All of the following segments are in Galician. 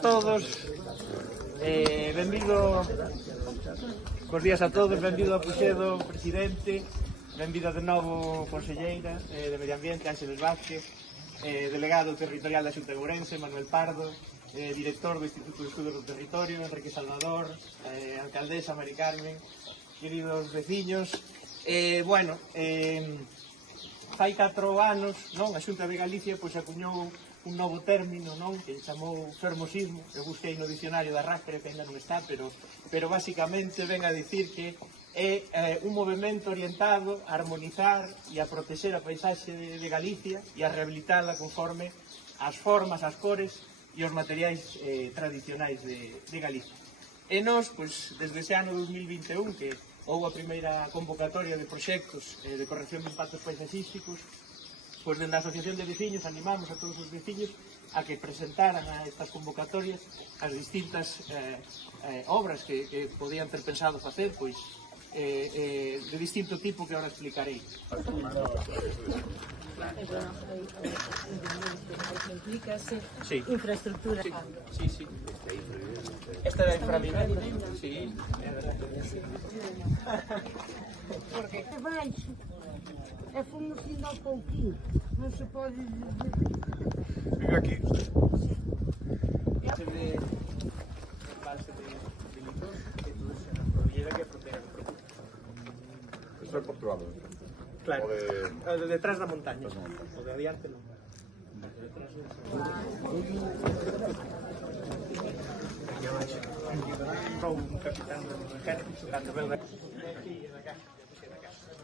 todos, benvido, bos días a todos, benvido a Puxedo, presidente, benvido de novo conselleira de Medio Ambiente, Ángeles Vázquez, delegado territorial da Xunta de Ourense, Manuel Pardo, director do Instituto de Estudos do Territorio, Enrique Salvador, alcaldesa Mari Carmen, queridos veciños. Fai 4 anos, non, a Xunta de Galicia acuñou un novo término, non, que chamou fermosismo. Eu busquei no dicionario da Ráscara, que ainda non está, pero basicamente ven a dicir que é un movimento orientado a armonizar e a protexer a paisaxe de Galicia e a rehabilitala conforme as formas, as cores e os materiais tradicionais de Galicia. E nós, desde ese ano 2021, que houve a primeira convocatoria de proxectos de corrección de impactos paisaxísticos, dende a Asociación de Veciños animamos a todos os veciños a que presentaran a estas convocatorias as distintas obras que podían ter pensado facer, de distinto tipo que agora explicarei. Sí. Infraestructura. Sí, sí. Esta era a infravivenda. Sí, é verdade. Porque é baixo. É fomos indo ao pouquinho. Non se pode dizer. Venga aquí. Este de base de Licos, que todo é na cordillera que protege o produto. Esto é Portugal. Claro, O de detrás da montaña. O de adiante non. Aquí abaixo. Un capitán do ejército, cando veu da aquí na casa.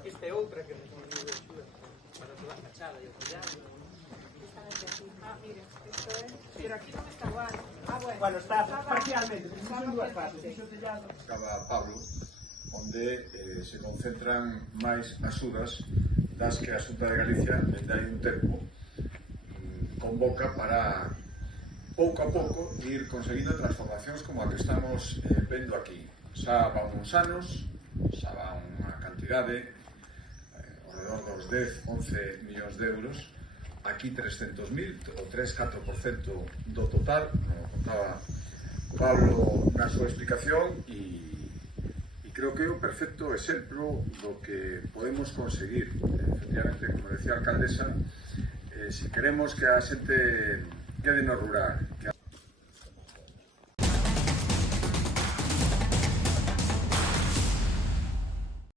Esta é outra que nos pediu axuda para toda a fachada e o collado. Mira, esto é... Pero aquí non está igual. Bueno, está parcialmente, son dúas partes. Cada Pablo, onde se concentran máis axudas das que a Xunta de Galicia dende hai un tempo convoca para pouco a pouco ir conseguindo transformacións como a que estamos vendo aquí. Xa van uns anos, xa van unha cantidade ao redor dos 10-11 millóns de euros, aquí 300.000, o 3-4% do total, como contaba Pablo na súa explicación, e creo que é o perfecto exemplo do que podemos conseguir. Efectivamente, como decía a alcaldesa, se queremos que a xente quede no rural,